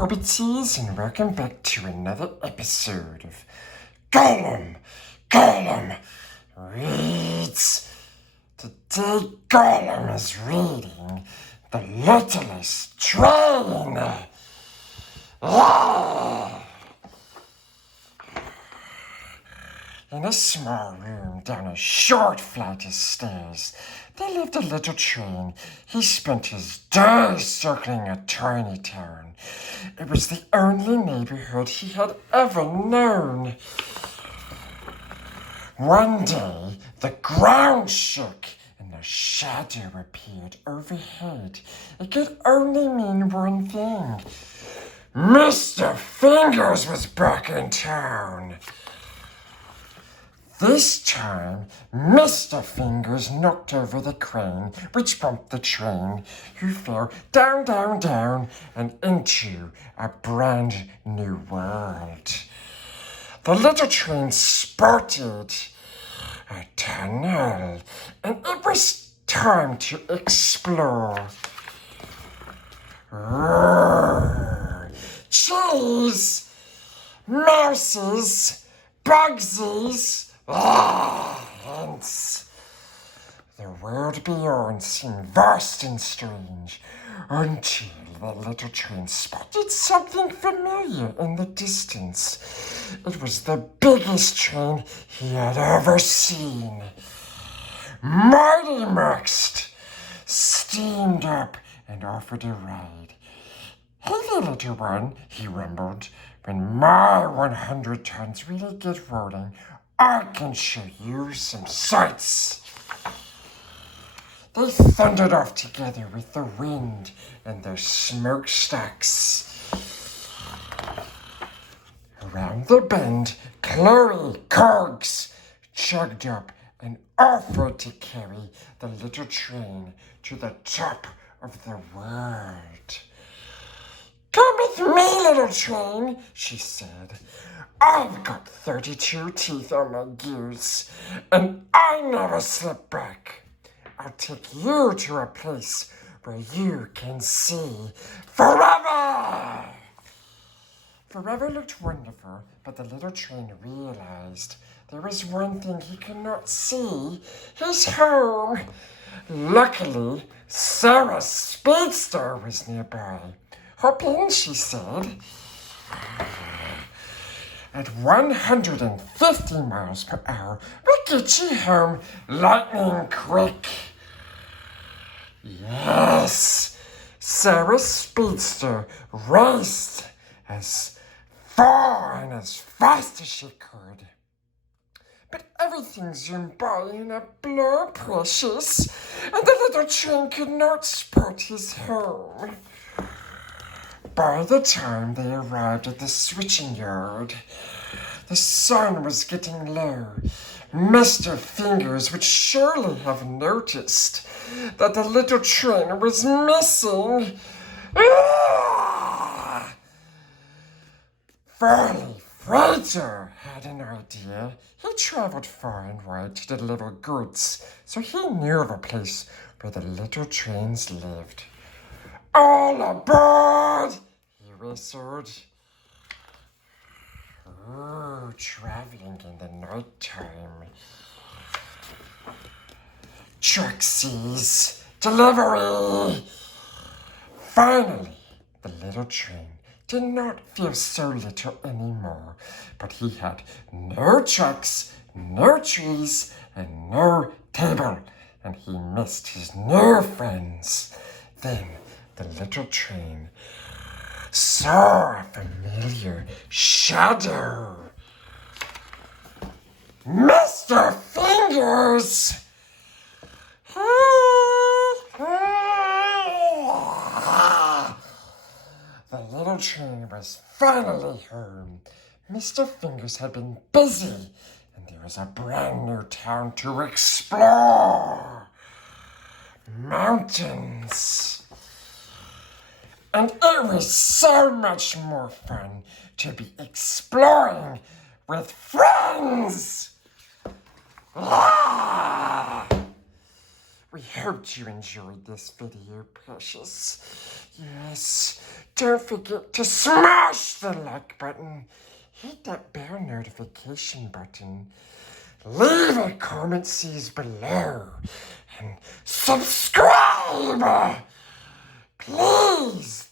Hobbities, and welcome back to another episode of Gollum Reads. Today Gollum is reading The Littlest Train. In a small room down a short flight of stairs, there lived a little train. He spent his days circling a tiny town. It was the only neighborhood he had ever known. One day, the ground shook and a shadow appeared overhead. It could only mean one thing. Mr. Fingers was back in town. This time, Mr. Fingers knocked over the crane, which bumped the train, who fell down, and into a brand new world. The little train spotted a tunnel, and it was time to explore. Cheese! Mouses! Bugsies! Hence, the world beyond seemed vast and strange, until the little train spotted something familiar in the distance. It was the biggest train he had ever seen. Mighty Max steamed up and offered a ride. "Hey there, little one," he rumbled. "When my 100 tons really get rolling, I can show you some sights." They thundered off together with the wind and their smokestacks. Around the bend, Chloe Cogs chugged up and offered to carry the little train to the top of the world. "Come with me, little train," she said. "I've got 32 teeth on my gears, and I never slip back. I'll take you to a place where you can see forever." Forever looked wonderful, but the little train realized there was one thing he could not see: his home. Luckily, Sarah's speedster was nearby. "Hop in," she said. "At 150 miles per hour, we'll get you home lightning quick." Yes, Sarah's speedster raced as far and as fast as she could. But everything zoomed by in a blur, precious, and the little train could not spot his home. By the time they arrived at the switching yard, the sun was getting low. Mr. Fingers would surely have noticed that the little train was missing. Farley Fraser had an idea. He traveled far and wide to deliver goods, so he knew of a place where the little trains lived. "All aboard!" he whistled. "Oh, traveling in the night time. Taxis, delivery." Finally, the little train did not feel so little anymore, but he had no trucks, no trees, and no table, and he missed his new friends. Then the little train saw a familiar shadow. "Mr. Fingers!" The little train was finally home. Mr. Fingers had been busy, and there was a brand new town to explore. Mountains. And it was so much more fun to be exploring with friends. We hope you enjoyed this video, precious. Yes, Don't forget to smash the like button, hit that bell notification button, leave a comment below, and subscribe! Please!